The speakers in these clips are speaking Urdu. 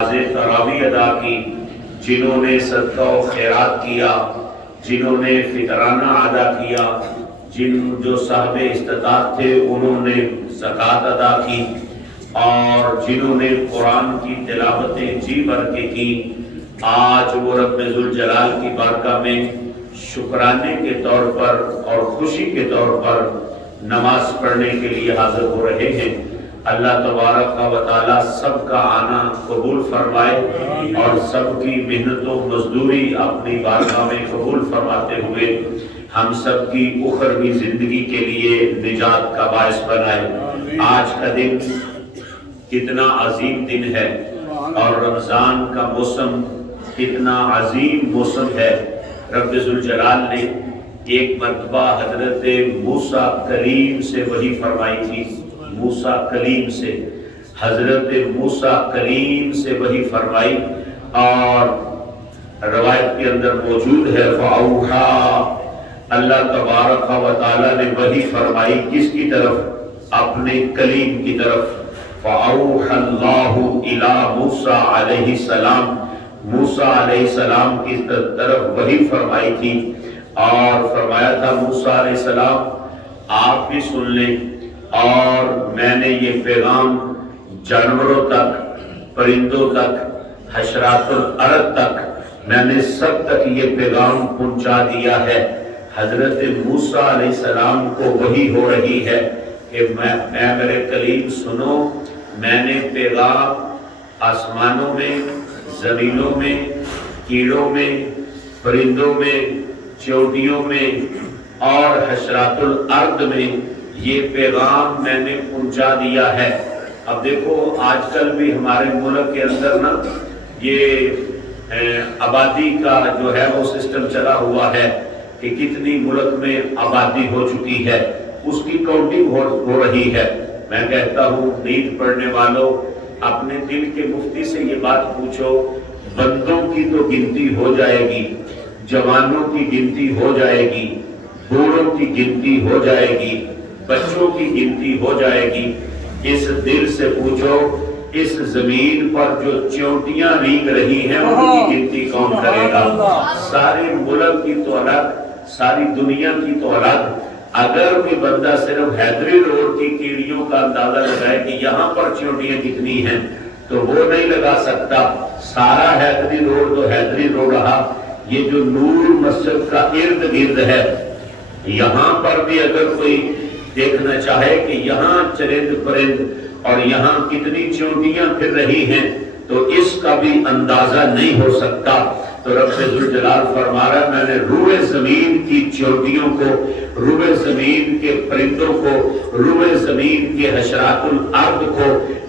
تراویح ادا کی، جنہوں نے صدقہ و خیرات کیا، جنہوں نے فطرانہ ادا کیا، جو صاحب استطاعت تھے انہوں نے زکوٰۃ ادا کی، اور جنہوں نے قرآن کی تلاوتیں جی بھر کے کی، آج وہ رب ذوالجلال کی بارگاہ میں شکرانے کے طور پر اور خوشی کے طور پر نماز پڑھنے کے لیے حاضر ہو رہے ہیں۔ اللہ تبارک و تعالی سب کا آنا قبول فرمائے اور سب کی محنت و مزدوری اپنی بارگاہ میں قبول فرماتے ہوئے ہم سب کی اخروی زندگی کے لیے نجات کا باعث بنائے۔ آج کا دن کتنا عظیم دن ہے اور رمضان کا موسم کتنا عظیم موسم ہے۔ رب ذوالجلال نے ایک مرتبہ حضرت موسیٰ کلیم سے وحی فرمائی تھی، موسیٰ کلیم سے، حضرت موسیٰ کلیم سے وحی فرمائی، اور روایت کے اندر موجود ہے فَأَوْحَىٰ، اللہ تبارک و تعالیٰ نے وحی فرمائی کس کی طرف؟ اپنے کلیم کی طرف۔ فَأَوْحَى اللَّهُ إِلَىٰ مُوسَىٰ علیہ السلام، موسیٰ علیہ السلام کی طرف وحی فرمائی تھی اور فرمایا تھا موسیٰ علیہ السلام آپ بھی سن لیں، اور میں نے یہ پیغام جانوروں تک، پرندوں تک، حشرات الارض تک، میں نے سب تک یہ پیغام پہنچا دیا ہے۔ حضرت موسیٰ علیہ السلام کو وحی ہو رہی ہے کہ میں میرے کلیم سنو، میں نے پیغام آسمانوں میں، زمینوں میں، کیڑوں میں، پرندوں میں، چیونٹیوں میں اور حشرات الارض میں یہ پیغام میں نے پہنچا دیا ہے۔ اب دیکھو آج کل بھی ہمارے ملک کے اندر نا یہ آبادی کا جو ہے وہ سسٹم چلا ہوا ہے کہ کتنی ملک میں آبادی ہو چکی ہے، اس کی کاؤنٹنگ ہو رہی ہے۔ میں کہتا ہوں نیند پڑھنے والوں اپنے دل کے مفتی سے یہ بات پوچھو، بندوں کی تو گنتی ہو جائے گی، جوانوں کی گنتی ہو جائے گی، بوڑھوں کی گنتی ہو جائے گی، بچوں کی گنتی ہو جائے گی، اس دل سے پوچھو اس زمین پر جو چیونٹیاں رینگ رہی ہیں ان کی گنتی کون کرے گا؟ سارے ملک کی تو الگ، ساری دنیا کی تو الگ۔ اگر کوئی بندہ صرف حیدری روڈ کی کیڑیوں کا اندازہ لگائے کہ یہاں پر چیونٹیاں کتنی ہیں تو وہ نہیں لگا سکتا۔ سارا حیدری روڈ تو حیدری روڈ رہا، یہ جو نور مسجد کا ارد گرد ہے یہاں پر بھی اگر کوئی دیکھنا چاہے کہ یہاں چرند پرند اور یہاں کتنی چیونٹیاں پھر رہی ہیں تو اس کا بھی اندازہ نہیں ہو سکتا۔ تو رب ذوالجلال فرما رہا میں نے روئے زمین کی چیونٹیوں کو، روئے زمین کے پرندوں کو، روئے زمین کے حشرات الارض کو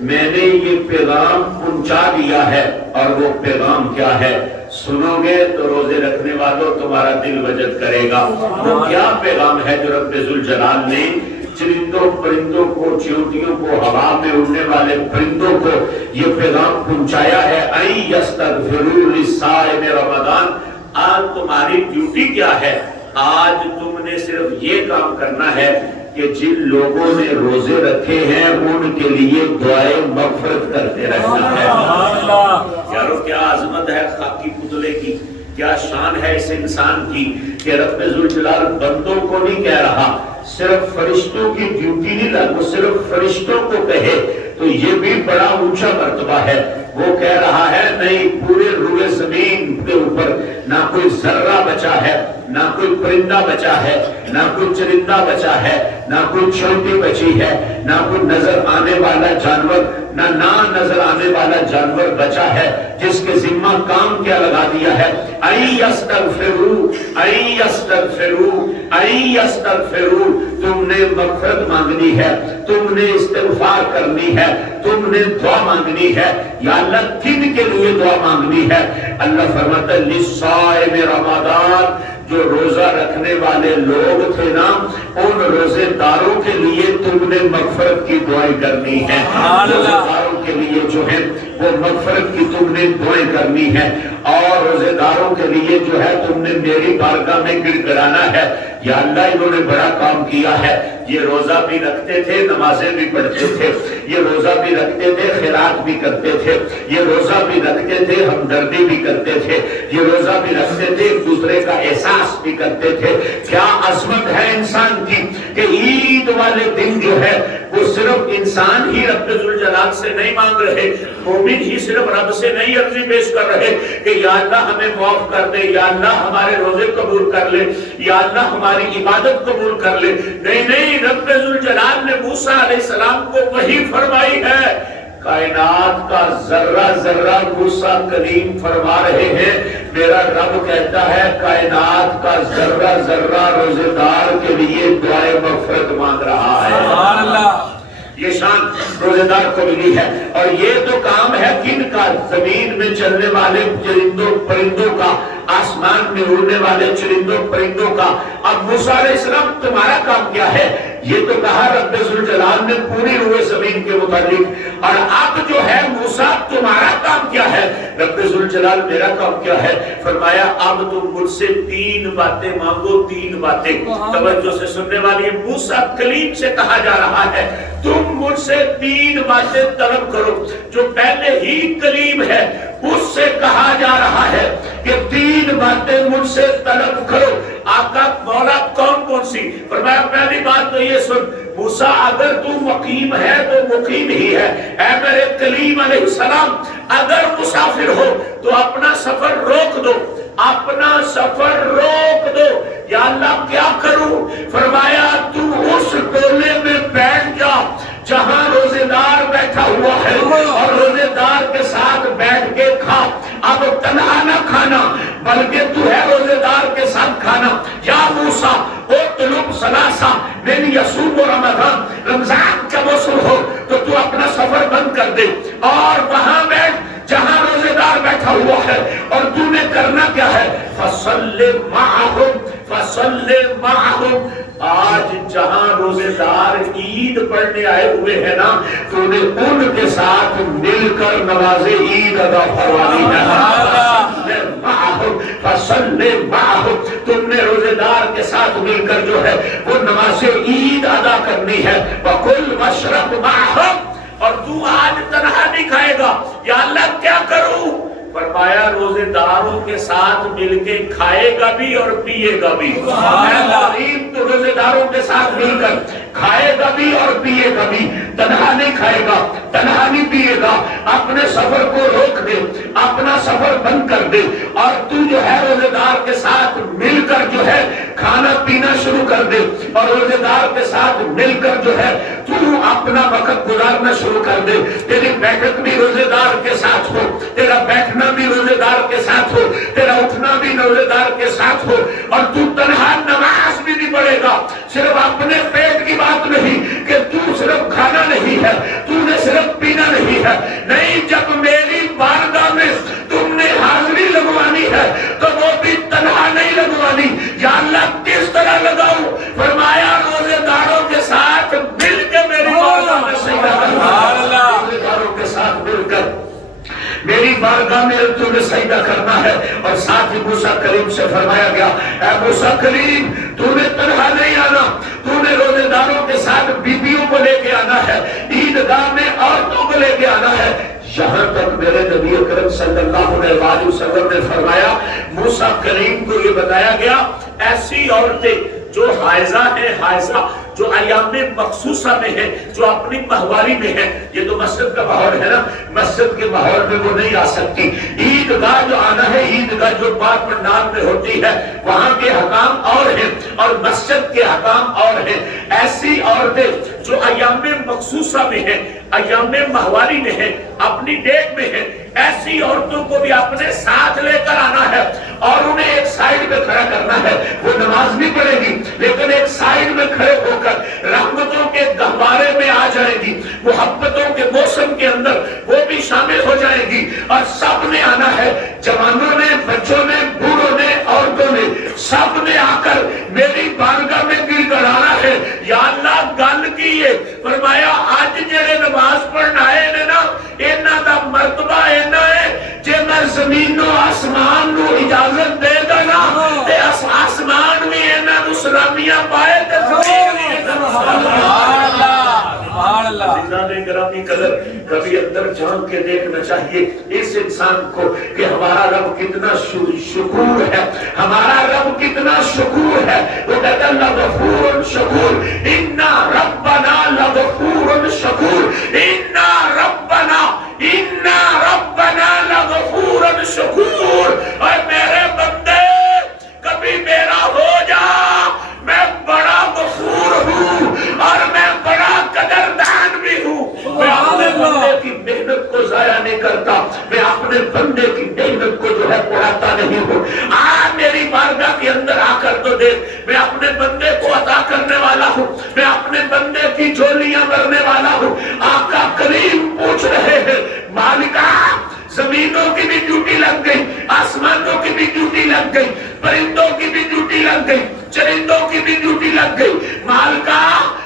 میں نے یہ پیغام پہنچا دیا ہے، اور وہ پیغام کیا ہے؟ سنو گے تو روزے رکھنے والوں تمہارا دل وجد کرے گا۔ وہ کیا پیغام ہے جو رب ذوالجلال نے چرندوں پرندوں کو، چیونٹیوں کو، ہوا میں اڑنے والے پرندوں کو یہ پیغام پہنچایا ہے؟ اَن یستغفروا لِصَائِمِ رمضان، آج تمہاری ڈیوٹی کیا ہے؟ آج تم نے صرف یہ کام کرنا ہے کہ جن لوگوں نے روزے رکھے ہیں ان کے لیے دعائے مغفرت کرتے رہنا ہے۔ یارو کیا عظمت ہے خاکی پتلے کی، کیا شان ہے اس انسان کی کہ رب ذوالجلال بندوں کو نہیں کہہ رہا، صرف فرشتوں کی ڈیوٹی نہیں لگ، وہ صرف فرشتوں کو کہے تو یہ بھی بڑا اونچا مرتبہ ہے۔ وہ کہہ رہا ہے نہیں، پورے روئے زمین کے اوپر نہ کوئی ذرہ بچا ہے، نہ کوئی پرندہ بچا ہے، نہ کوئی چرندہ بچا ہے، نہ کوئی چیونٹی بچی ہے، نہ کوئی نظر آنے والا جانور، نہ نظر آنے والا جانور بچا ہے جس کے ذمہ کام کیا لگا دیا ہے؟ اَن یستغفروا، اَن یستغفروا، اَن یستغفروا، تم نے مغفرت مانگنی ہے، تم نے استغفار کرنی ہے، تم نے دعا مانگنی ہے۔ یا اللہ کن کے لیے دعا مانگنی ہے؟ اللہ فرماتا ہے لِصَائِمِ رمضان، جو روزہ رکھنے والے لوگ تھے نا ان روزے داروں کے لیے تم نے مغفرت کی دعائیں کرنی ہے۔ روزے داروں کے لیے جو ہے وہ مغفرت کی تم نے دعائیں کرنی ہے، اور روزے داروں کے لیے جو ہے تم نے میری بارگاہ میں گڑ گڑانا ہے۔ یا اللہ انہوں نے بڑا کام کیا ہے، یہ روزہ بھی رکھتے تھے، نمازیں بھی پڑھتے تھے، یہ روزہ بھی رکھتے تھے، خیرات بھی کرتے تھے، یہ روزہ بھی رکھتے تھے، ہمدردی بھی کرتے تھے، یہ روزہ بھی رکھتے تھے، ایک دوسرے کا احساس بھی کرتے تھے۔ کیا عظمت ہے انسان کی کہ عید والے دن جو ہے وہ صرف انسان ہی رب ذوالجلال سے نہیں مانگ رہے، مومن ہی صرف رب سے نہیں عرضی پیش کر رہے کہ یا اللہ ہمیں معاف کر دے، یا اللہ ہمارے روزے قبول کر لے، یا اللہ ہماری عبادت قبول کر لے۔ نہیں نہیں، رب ذوالجلال نے موسیٰ علیہ السلام کو وحی فرمائی ہے، کائنات کا ذرہ ذرہ موسیٰ کلیم فرما رہے ہیں، میرا رب کہتا ہے کائنات کا ذرہ ذرہ روزے دار کے لیے دعائے مغفرت مانگ رہا ہے۔ سبحان اللہ، یہ شان روزے دار کو ملی ہے۔ اور یہ تو کام ہے کن کا؟ زمین میں چلنے والے چرندوں پرندوں کا، آسمان میں اڑنے والے چرندوں پرندوں کا۔ اب موسیٰ علیہ السلام تمہارا کام کیا ہے؟ یہ تو کہا رب ذوالجلال نے پوری روئے زمین کے متعلق، اور اب جو ہے موسیٰ تمہارا کام کیا ہے؟ رب ذوالجلال میرا کام کیا ہے؟ فرمایا اب تم مجھ سے 3 باتیں مانگو، 3 باتیں توجہ سے سننے والی۔ موسیٰ کلیم سے کہا جا رہا ہے تم مجھ سے 3 باتیں طلب کرو۔ جو پہلے ہی کلیم ہے اس سے کہا جا رہا ہے کہ 3 باتیں مجھ سے طلب کرو۔ آقا مولا کون کون سی؟ فرمایا پہلی بات تو یہ سن موسیٰ، اگر تو مقیم ہے تو مقیم ہی ہے، اے میرے کلیم علیہ السلام اگر مسافر ہو تو اپنا سفر روک دو، اپنا سفر روک دو۔ یا اللہ کیا کروں؟ فرمایا تو اس ٹولے میں بیٹھ جا جہاں روزے دار بیٹھا ہوا ہے، اور روزے دار کے ساتھ بیٹھ کے کھا۔ اب تنہا نہ کھانا بلکہ تو ہے روزے دار کے ساتھ کھانا۔ یا موسیٰ اطلب ثلاثہ من یصوم رمضان، رمضان کا موسم ہو تو تو اپنا سفر بند کر دے اور وہاں بیٹھ جہاں روزے دار بیٹھا ہوا ہے، اور تو نے کرنا کیا ہے؟ فصل معہم، فصل معہم۔ آج جہاں روزے دار عید پڑھنے آئے ہوئے ہیں نا، تو نے ان کے ساتھ مل کر نماز عید ادا فرمانی ہے۔ فصل معہم، تم نے روزے دار کے ساتھ مل کر جو ہے وہ نماز عید ادا کرنی ہے۔ وَكُلْ وَاشْرَبْ مَعَهُمْ، اور تو آج تنہا نہیں کھائے گا۔ یا اللہ کیا کروں؟ فرمایا روزے داروں کے ساتھ مل کے کھائے گا بھی اور پیے گا بھی۔ تو روزے داروں کے ساتھ مل کر کھائے گا بھی اور پیے گا بھی، تنہا نہیں کھائے گا، تنہا نہیں پیے گا۔ اپنے سفر کو روک دے، اپنا سفر بند کر دے، اور تو جو ہے روزے دار کے ساتھ مل کر جو ہے کھانا پینا شروع کر دے، اور روزے دار کے ساتھ مل کر جو ہے تو اپنا وقت گزارنا شروع کر دے۔ تیری بیٹھک بھی روزے دار کے ساتھ ہو، تیرا بیٹھنا بھی روزے دار کے ساتھ ہو، تیرا اٹھنا بھی روزے دار کے ساتھ ہو، اور تو تنہا نماز بھی نہیں پڑھے گا۔ صرف اپنے پیٹ کی بات نہیں کہ تو صرف کھانا نہیں ہے، تو نے صرف پینا نہیں ہے، نہیں، جب میری بارگاہ میں تم نے حاضری لگوانی ہے تو وہ بھی تنہا نہیں لگوانی۔ یا اللہ کس طرح لگاؤں؟ فرمایا روزے داروں کے ساتھ مل کے میری بارگاہ میں سجدہ کرنا۔ روزے داروں کے ساتھ مل کر میری بارگاہ میں تو نے سجدہ کرنا ہے۔ اور ساتھ ہی موسیٰ کلیم سے فرمایا گیا اے موسیٰ کلیم تو نے تنہا نہیں آنا، تو نے روزے داروں کے ساتھ بیویوں کو لے کے آنا ہے، عیدگاہ میں عورتوں کو لے کے آنا ہے۔ یہاں تک میرے نبی اکرم صلی اللہ علیہ وسلم نے فرمایا موسیٰ کلیم کو یہ بتایا گیا ایسی عورتیں جو حائضہ ہیں، حائضہ جو ایام مخصوصہ میں ہے، جو اپنی ماہواری میں ہے، یہ تو مسجد کا ماحول ہے نا، مسجد کے ماحول میں وہ نہیں آ سکتی۔ عیدگاہ جو آنا ہے، عیدگاہ جو پاک پنڈال میں ہوتی ہے، وہاں کے حکام اور ہیں اور مسجد کے حکام اور ہیں۔ ایسی عورتیں جو ایام مخصوصہ میں ہیں، ایام ماہواری میں ہیں، اپنی ڈیٹ میں ہیں، ایسی عورتوں کو بھی اپنے ساتھ لے کر آنا ہے اور انہیں ایک سائیڈ میں کھڑا کرنا ہے۔ وہ نماز بھی پڑھے گی لیکن ایک سائیڈ میں کھڑے ہو کر رحمتوں کے گہوارے میں آ جائے گی، محبتوں کے موسم کے اندر وہ بھی شامل ہو جائے گی، اور سب نے آنا ہے، جوانوں نے، بچوں نے، بوڑھوں نے، عورتوں نے، سب نے آ کر میری بارگاہ میں گر گڑانا ہے۔ یا اللہ گل کی ہے، فرمایا آج جڑے نماز پڑھنا آئے نے نا، انہاں دا مرتبہ زمین و آسمان نو اجازت دے گا نا تے آسمان بھی انہاں نو سلامیاں پائے تے زمین بھی انہاں نو سلامیاں عزیزان گرامی قدر کبھی اندر جھانک کے دیکھنا چاہیے اس انسان کو کہ ہمارا رب کتنا شکور ہے، ہمارا رب کتنا شکور ہے. وہ کہتا ہے لغفور شکور، اِنَّا رَبَّنَا لَغَفُورٌ شَكُورٌ، اِنَّا رَبَّنَا لَغَفُورٌ شَكُورٌ. اور میرے بندے کبھی میرا ہو جا، میں بڑا غفور ہوں اور میں بڑا قدردان بھی ہوں. میں اپنے بندے کی محنت کو ضائع نہیں کرتا، میں اپنے بندے کی محنت کو جو ہے اڑاتا نہیں ہوں. میری بارگاہ کے اندر آ کر تو دیکھ، میں اپنے بندے کو عطا کرنے والا ہوں، میں اپنے بندے کی جھولیاں بھرنے والا ہوں. آقا کریم پوچھ رہے ہیں مالکا زمینوں کی بھی ڈیوٹی لگ گئی، آسمانوں کی بھی ڈیوٹی لگ گئی، پرندوں کی بھی ڈیوٹی لگ گئی، چرندوں کی بھی ڈیوٹی لگ گئی، مالکا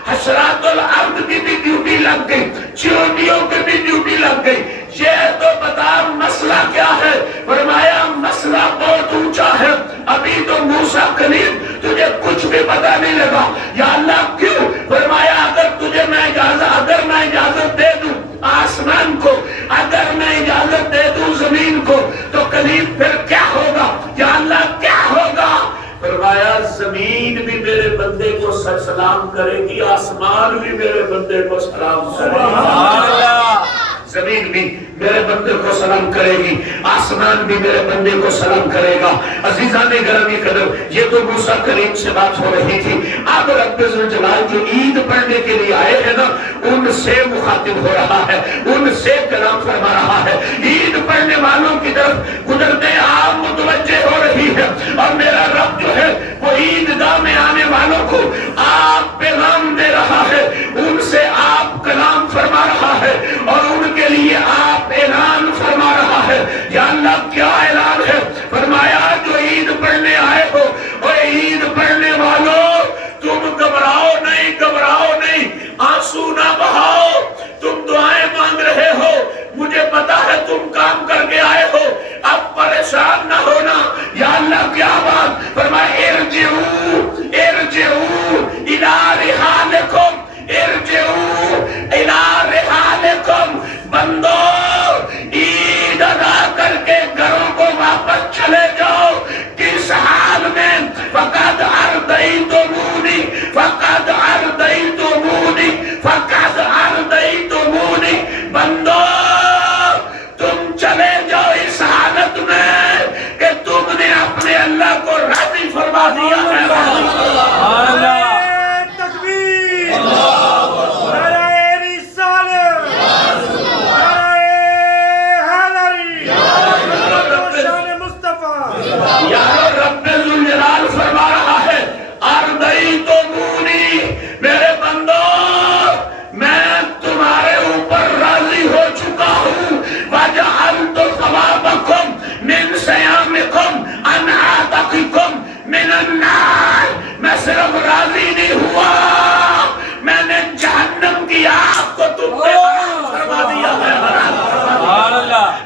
حشرات الارض کی بھی ڈیوٹی لگ گئی، چیونٹیوں کی بھی ڈیوٹی لگ گئی. یہ تو بتا مسئلہ کیا ہے؟ فرمایا مسئلہ بہت اونچا ہے، ابھی تو موسیٰ کلیم تجھے کچھ بھی پتا نہیں لگا. یا اللہ کیوں؟ فرمایا اگر میں اجازت دے دوں آسمان کو، اگر میں اجازت دے دوں زمین کو، تو کلیم پھر کیا ہوگا؟ یا اللہ کیا ہوگا؟ فرمایا زمین بھی میرے بندے کو سلام کرے گی، آسمان بھی میرے بندے کو سلام کرے گی. زمین بھی میرے بندے کو سلام کرے گی، آسمان بھی میرے بندے کو سلام کرے گا. عزیزان گرامی قدر، یہ تو موسیٰ کریم سے بات ہو رہی تھی. اب رب ذوالجلال جو عید پڑھنے کے لیے آئے ہیں نا، ان سے مخاطب ہو رہا ہے، ان سے کلام فرما رہا ہے. عید پڑھنے والوں کی طرف گزرتے آپ متوجہ ہو رہی ہے، اور میرا رب جو ہے وہ عیدگاہ میں آنے والوں کو آپ پیغام دے رہا ہے، ان سے آپ کلام فرما رہا ہے، اور ان کے لیے آپ اعلان فرما رہا ہے. یا اللہ کیا اعلان ہے؟ فرمایا جو عید پڑھنے آئے ہو، اور عید پڑھنے والوں تم گھبراؤ نہیں، آنسو نہ بہاؤ. تم دعائیں مانگ رہے ہو، مجھے پتا ہے تم کام کر کے آئے ہو، اب پریشان نہ ہونا. یا اللہ کیا بات؟ فرمایا ارجعوا الى رحالکم، ارجعوا الى رحالکم. بندو عید ادا کر کے گھروں کو واپس چلے جاؤ. کس حال میں؟ فقد ارضیتمونی، فقد ارضیتمونی، فقد ارضیتمونی. بندو تم چلے جاؤ اس حالت میں کہ تم نے اپنے اللہ کو راضی فرما دیا ہے. رب ذوالجلال فرما رہا ہے ارضیتمونی، میرے بندو میں تمہارے اوپر راضی ہو چکا ہوں. وجعلت ثوابکم من صیامکم عن عاتقکم من النار. میں صرف راضی نہیں ہوا، میں نے جہنم کی آگ کو تم پہ حرام فرما دیا ہے.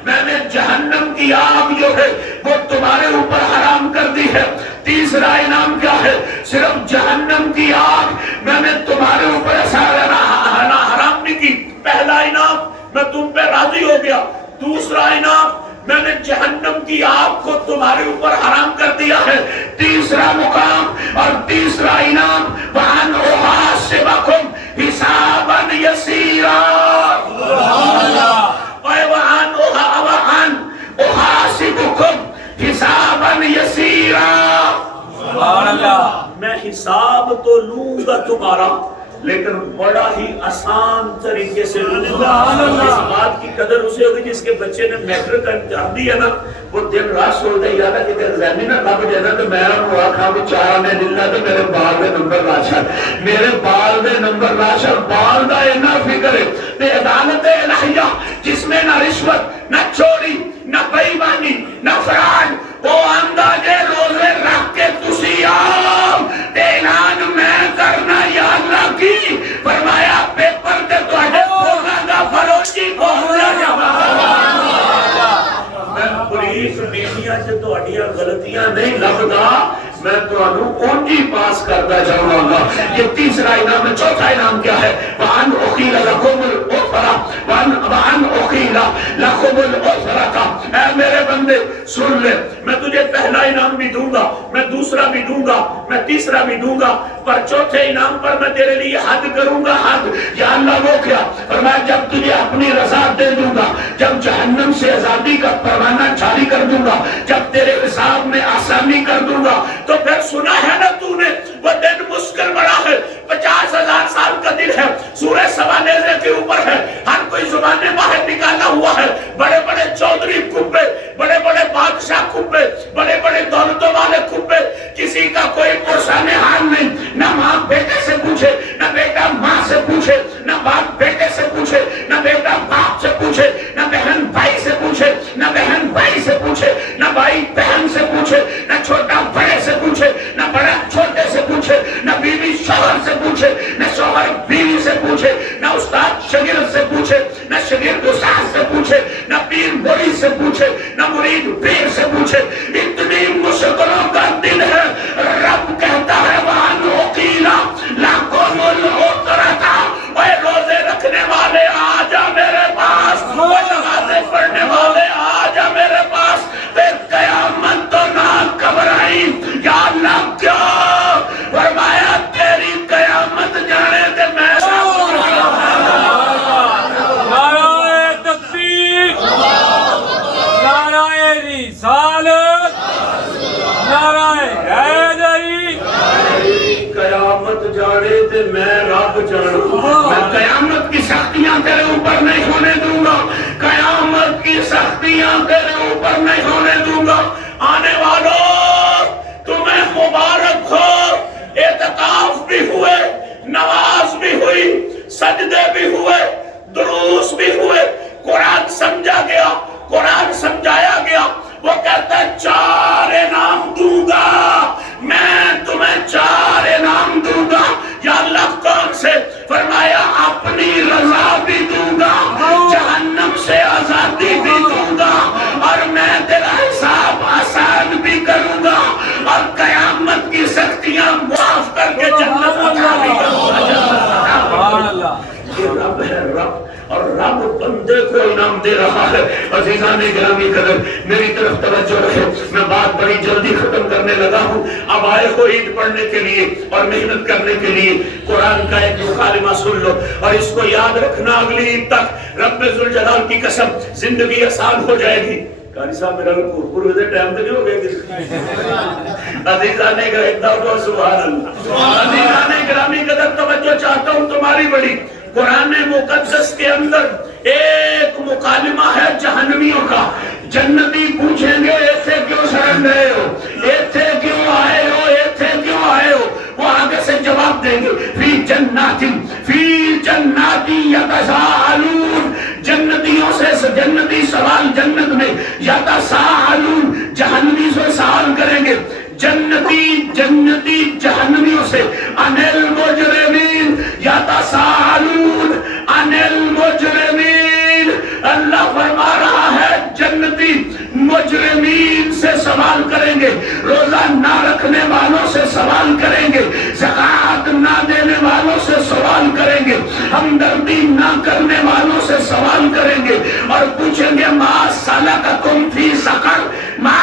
میں نے جہنم کی آگ جو ہے وہ تمہارے اوپر حرام کر دی ہے. تیسرا انعام کیا ہے؟ صرف جہنم کی آگ میں نے تمہارے اوپر حرام نہیں کی. پہلا انعام میں تم پہ راضی ہو گیا، دوسرا انعام میں نے جہنم کی آگ کو تمہارے اوپر حرام کر دیا ہے. تیسرا مقام اور تیسرا انعام وَأَنْ أُحَاسِبَكُمْ حِسَابًا يَسِيرًا. وَأَنْ أُحَاسِبُكُمْ حِسَابًا يَسِيرًا. میں حساب تو لوں گا تمہارا، لیکن بڑا ہی آسان طریقے سے لوں گا. اس بات کی قدر اسے ہوگی جس کے بچے نے میٹرک کا امتحان دیا نا، وہ دن رات سوچ رہی ہے کہ اگر زمین نہ لگ جائے تو میں ہوا کھا بچارا میں دلہ تو میرے بال دے نمبر راشا، میرے بال دے نمبر راشا. بال دا اینا فکر ہے تے عدالت الہیہ جس میں نہ رشوت، نہ چوری، نہ بے ایمانی، نہ فراڈ، وہ اندازے روزے رکھ کے تسی آؤ تے اعلان میں کرنا. یا اللہ کی فرمایا پیپر تے تواڈے پھولاں دا فروشی پہنچا جا. میں پوری ایک بیٹیاں سے تہاڈیاں غلطیاں نہیں لبدا میں تانوں اونجی پاس کرتا جاواں گا. یہ تیسرا انعام ہے. چوتھا انعام کیا ہے؟ وان اقیل لکم الاخرى وان اقیل لکم الاخرى. اے میرے بندے سن لے، میں تجھے پہلا انعام بھی دوں گا، میں دوسرا بھی دوں گا، میں تیسرا بھی دوں گا، پر چوتھے انعام پر میں تیرے لیے حد کروں گا. حد یا اللہ وہ کیا؟ فرمایا جب تجھے اپنی رضا دے دوں گا، جب جہنم سے آزادی کا پروانہ جاری کر دوں گا، جب تیرے حساب میں آسانی کر دوں گا، تو پھر سنا ہے نا تو نے وہ دن مشکل بڑا ہے، 50,000 سال کا دن ہے، سورہ سبا نیزے کے اوپر ہے، ہر کوئی زبانیں باہر نکالا ہوا ہے، بڑے بڑے چودھری کھبے، بڑے بڑے بادشاہ کھبے، بڑے بڑے دولتوں والے کھبے، کسی کا کوئی پرسان حال نہیں. نہ ماں بیٹے سے پوچھے، نہ بیٹا ماں سے پوچھے، نہ باپ بیٹے سے پوچھے، نہ بیٹا باپ سے پوچھے، نہ بہن بھائی سے پوچھے، نہ بہن بھائی سے پوچھے، نہ بھائی بہن سے پوچھے، نہ چھوٹا بڑے سے پوچھے، نہ بڑا چھوٹے سے پوچھے، نہ بیوی شوہر سے پوچھے، نہ شوہر بیوی سے پوچھے، نہ استاد شاگرد سے پوچھے، نہ شاگرد استاد سے پوچھے، نہ پیر مرید سے پوچھے، نہ مرید پیر سے پوچھے. اتنی مشکلوں کا دن ہے. رب کہتا ہے وَأَنْ أُقِيلَ لَكُمُ الْأُخْرَةَ. اے روزے رکھنے والے آ جا میرے پاس، اے نمازیں پڑھنے والے آ جا میرے پاس. پھر قیامت تو نہ گھبرائی. یا اللہ کیا فرمایا تیری قیامت جانے دے میں نعرہ تکبیر، نعرہ رسالت، نعرہ حیدری. قیامت جانے تے میں رب جانوں. میں قیامت کی سختیاں تیرے اوپر نہیں ہونے دوں گا، قیامت کی سختیاں تیرے اوپر نہیں ہونے دوں گا. آنے والوں تمہیں مبارک ہو. اعتکاف بھی ہوئے، نماز بھی ہوئی، سجدے بھی ہوئے، دروس بھی ہوئے، قرآن سمجھا گیا، قرآن سمجھایا گیا. وہ کہتا ہے 4 انعام دوں گا، میں تمہیں 4 انعام دوں گا. یا اللہ کون سے؟ فرمایا اپنی رضا بھی دوں گا، جہنم سے آزادی بھی دوں گا، اور میں تیرا حساب آسان بھی کروں گا، اور قیامت کی سختیاں معاف کر کے جنت عطا بھی کروں گا. یہ رب ہے رب، اور رب بندے کو انعام دے رہا ہے. عزیزان گرامی قدر میری طرف توجہ رہے. میں بات بڑی جلدی ختم کرنے لگا ہوں. اب آئے ہو عید پڑھنے کے لیے اور محنت کرنے کے لیے. قرآن کا ایک مکالمہ سن لو اور اس کو یاد رکھنا. اگلی عید تک رب ذوالجلال کی قسم زندگی آسان ہو جائے گی. قاری صاحب میرا پورے دے ٹائم تے نہیں ہو گئے. عزیزان گرامی سبحان اللہ. عزیزان گرامی قدر توجہ چاہتا ہوں تمہاری بڑی. قرآن مقدس کے اندر ایک مکالمہ ہے جہنمیوں کا. جنتی پوچھیں گے ایتھے کیوں شرم گئے ہو، ایتھے کیوں آئے ہو، ایتھے کیوں آئے ہو. وہ آگے سے جواب دیں گے فی جنات یتساءلون. جنتیوں سے جنتی سوال جنت میں یتساءلون جہنمی سے سوال کریں گے. جنتی جہنمیوں سے انل مجرمین یتساءلون انل مجرمین. اللہ فرما رہا ہے جنتی مجرمین سے سوال کریں گے، روزہ نہ رکھنے والوں سے سوال کریں گے، زکوٰۃ نہ دینے والوں سے سوال کریں گے، ہمدردی نہ کرنے والوں سے سوال کریں گے، اور پوچھیں گے ما سلککم فی سقر، ما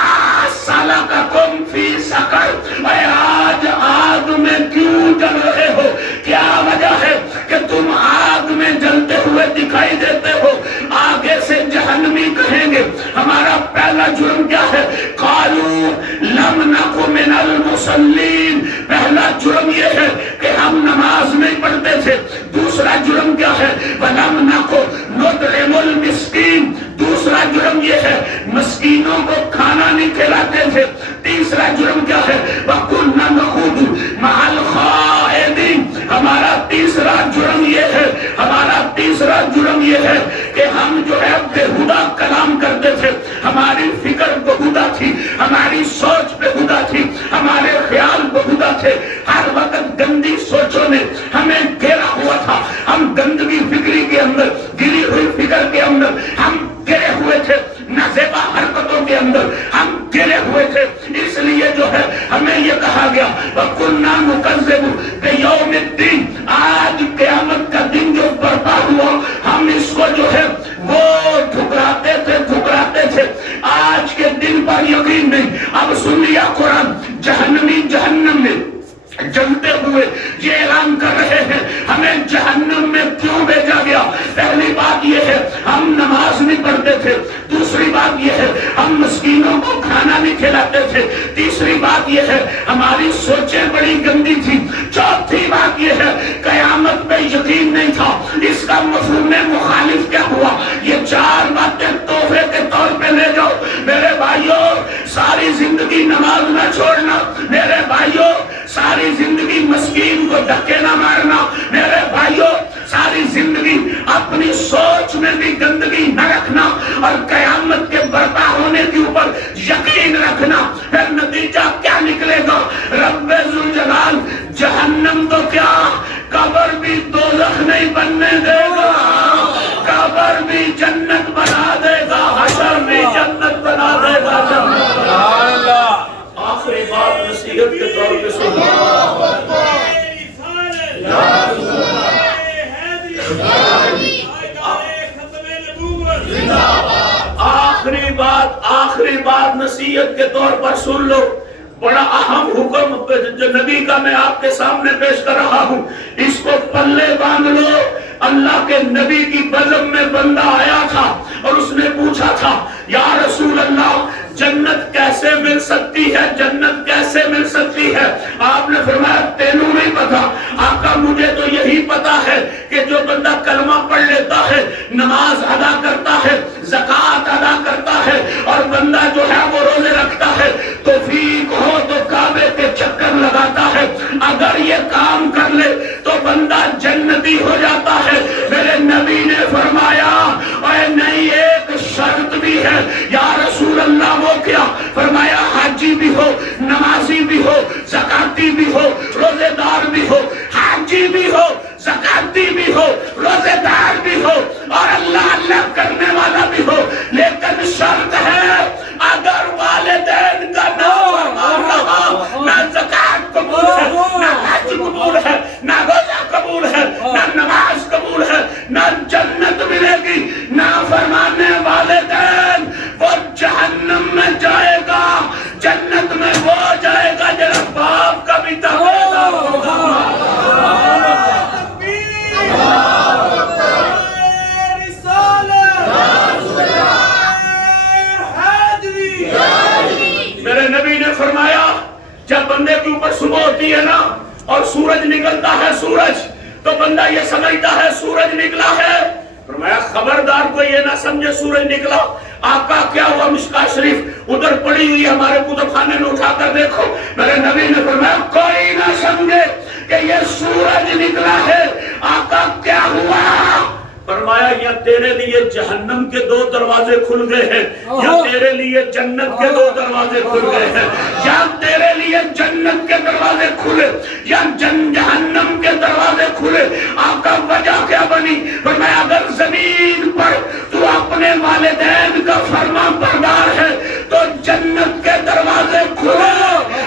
سلککم فی سقر. اے آج آگ میں کیوں جل رہے ہو؟ کیا وجہ ہے کہ تم آگ میں جلتے ہوئے دکھائی دیتے ہو؟ آگے سے جہنمی کہیں گے ہمارا پہلا جرم کیا ہے؟ قالوا لم نک من المصلین. پہلا جرم یہ ہے کہ ہم نماز نہیں پڑھتے تھے. دوسرا جرم کیا ہے؟ ولم نک نطعم المسکین. دوسرا جرم یہ ہے مسکینوں کو کھانا نہیں کھلاتے تھے. تیسرا جرم کیا ہے؟ وَكُنَّا نَخُوضُ مَعَ الْخَائِضِينَ. ہمارا تیسرا جرم یہ ہے، ہمارا تیسرا جرم یہ ہے کہ ہم جو ہے بےہودہ کلام کرتے تھے. ہماری فکر بےہودہ تھی، ہماری سوچ بےہودہ تھی، ہمارے خیال بےہودہ تھے. ہر وقت گندی سوچوں نے ہمیں گھیرا ہوا تھا. ہم گندگی فکری کے اندر، گری ہوئی فکر کے اندر ہم گرے ہوئے تھے. نازیبا حرکتوں کے اندر ہم گرے ہوئے تھے، اس لیے جو ہے ہمیں یہ کہا گیا وَكُنَّا نُكَذِّبُ بِيَوْمِ الدِّينِ، آج قیامت کا دن جو برپا ہوا ہم اس کو جو ہے وہ ٹھکراتے تھے، آج کے دن پر یقین نہیں۔ اب سن لیا قرآن، جہنمی جہنم میں جلتے ہوئے یہ اعلان کر رہے ہیں ہمیں جہنم میں کیوں بھیجا گیا۔ پہلی بات یہ ہے ہم نماز نہیں پڑھتے تھے، دوسری بات یہ ہے ہم مسکینوں کو کھانا نہیں کھلاتے تھے، تیسری بات یہ ہے ہماری سوچیں بڑی گندی تھی، چوتھی بات یہ ہے قیامت پہ یقین نہیں تھا۔ اس کا مفہوم مخالف کیا ہوا؟ یہ چار باتیں تحفے کے طور پہ لے جاؤ میرے بھائیوں۔ ساری زندگی نماز نہ چھوڑنا میرے بھائیوں، ساری زندگی مسکین کو دھکے نہ مارنا میرے بھائیوں، ساری زندگی اپنی سوچ میں بھی گندگی نہ رکھنا اور قیامت کے برپا ہونے کے اوپر یقین رکھنا۔ پھر نتیجہ کیا نکلے گا؟ رب ذوالجلال جہنم تو کیا قبر بھی دوزخ نہیں بننے دے گا، قبر بھی جنت بنا دے گا، حشر بھی جنت بنا دے گا۔ سبحان اللہ۔ آخری بات نصیحت کے طور پہ سنو، آخری بات نصیحت کے طور پر سن لو، بڑا اہم حکم جو نبی کا میں آپ کے سامنے پیش کر رہا ہوں، اس کو پلے باندھ لو۔ اللہ کے نبی کی بزم میں بندہ آیا تھا اور اس نے پوچھا تھا یا رسول اللہ جنت کیسے مل سکتی ہے، جنت کیسے مل سکتی ہے؟ آپ نے فرمایا تینوں نہیں پتا؟ آقا مجھے تو یہی پتا ہے کہ جو بندہ کلمہ پڑھ لیتا ہے، نماز ادا کرتا ہے، زکوٰۃ ادا کرتا ہے اور بندہ جو ہے وہ روزے رکھتا ہے، توفیق ہو تو کعبے کے چکر لگاتا ہے، اگر یہ کام کر لے تو بندہ جنتی ہو جاتا ہے۔ میرے نبی نے فرمایا اے نہیں، ایک شرط بھی ہے۔ یا رسول اللہ وہ کیا؟ فرمایا حاجی بھی ہو، نمازی بھی ہو، زکاتی بھی ہو، روزے دار بھی ہو، حاجی بھی ہو، زکاتی بھی ہو، روزے دار بھی ہو اور اللہ اللہ کرنے والا بھی ہو، لیکن شرط ہے اگر والدین کا نافرمان رہا، نہ زکات قبول ہے، نہ حج قبول ہے، نہ روزہ قبول ہے، نہ نماز قبول ہے، نہ جنت ملے گی۔ نافرمانے والدین وہ جہنم میں جائے گا، جنت میں وہ جائے گا جب باپ کا بھی تقاضا ہوگا۔ میرے نبی نے فرمایا جب بندے کے اوپر صبح ہوتی ہے نا اور سورج نکلتا ہے سورج، تو بندہ یہ سمجھتا ہے سورج نکلا ہے، فرمایا خبردار کو یہ نہ سمجھے سورج نکلا۔ آقا کیا ہوا؟ مشکاہ شریف ادھر پڑی ہوئی ہمارے کتب خانے میں اٹھا کر دیکھو۔ میرے نبی نے فرمایا کوئی نہ سمجھے کہ یہ سورج نکلا ہے۔ آقا کیا ہوا؟ فرمایا یا تیرے لیے جہنم کے دو دروازے کھل گئے ہیں، یا تیرے لیے جنت کے دو دروازے کھل گئے ہیں، یا تیرے لیے جنت کے دروازے کھلے یا جہنم کے دروازے کھلے۔ آقا وجہ کیا بنی؟ فرمایا اگر زمین پر تو اپنے والدین کا فرما بردار ہے تو جنت کے دروازے کھلے،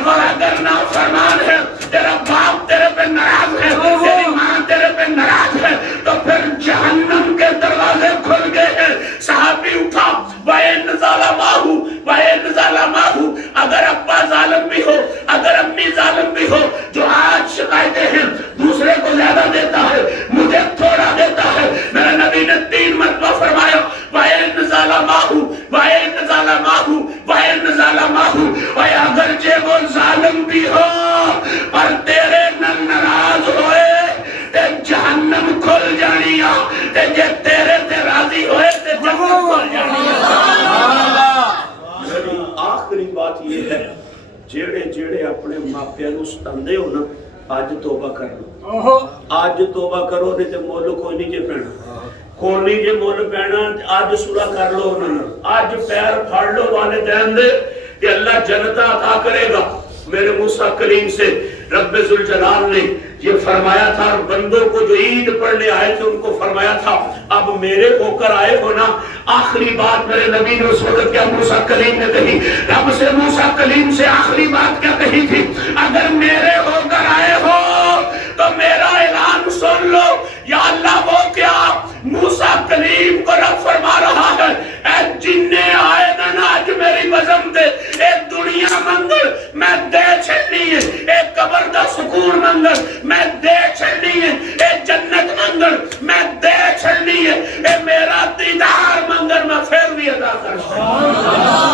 اور اگر نافرمان ہے، تیرا باپ تیرے پہ ناراض ہے، تیری ماں تیرے پہ ناراض ہے، تو پھر جہنم کے دروازے کھل گئے ہیں۔ صحابی اٹھا وَإِنْ ظَلَمَاهُ وَإِنْ ظَلَمَاهُ، اگر ابا ظالم بھی ہو، اگر امی ظالم بھی ہو، جو آج شکایتیں ہیں دوسرے کو زیادہ دیتا ہے، مجھے تھوڑا دیتا ہے، میرے نبی نے 3 مرتبہ فرمایا وَإِنْ ظَلَمَاهُ وَإِنْ ظَلَمَاهُ وَإِنْ ظَلَمَاهُ، اور اگرچہ وہ ظالم بھی ہو پر تیرے ناراض ہوئے تے جہنم کھل جانی آ، تے جے تیرے تے راضی ہوئے تے جہنم کھل جانی آ۔ میری آخری بات یہ ہے جیڑے جیڑے اپنے ماپیاں نو ستاندے ہو نا، آج توبہ کر لو، آج توبہ کرو، نہیں تے مول کوئی نہیں جے پینا، کوئی نہیں جے مول پینا، آج صلح کر لو انہاں، آج پیر پھاڑ لو والدین دے کہ اللہ جنت عطا کرے گا۔ میرے موسیٰ کلیم سے رب ذوالجلال نے یہ فرمایا تھا، اور بندوں کو جو عید پڑھنے آئے تھے ان کو فرمایا تھا اب میرے ہو کر آئے ہو نا۔ آخری بات میرے نبی نے اس وقت کیا موسیٰ کلیم نے کہی؟ رب سے موسیٰ کلیم سے آخری بات کیا کہی تھی؟ اگر میرے ہو کر آئے ہو تو میرا اعلان سن لو۔ یا اللہ وہ کیا؟ موسیٰ کلیم کو رب فرما رہا ہے اے جننے آئے نا آج میری بزم دے، ایک دنیا مندر میں دے چھڑنی ہے، ایک قبر دا سکون مندر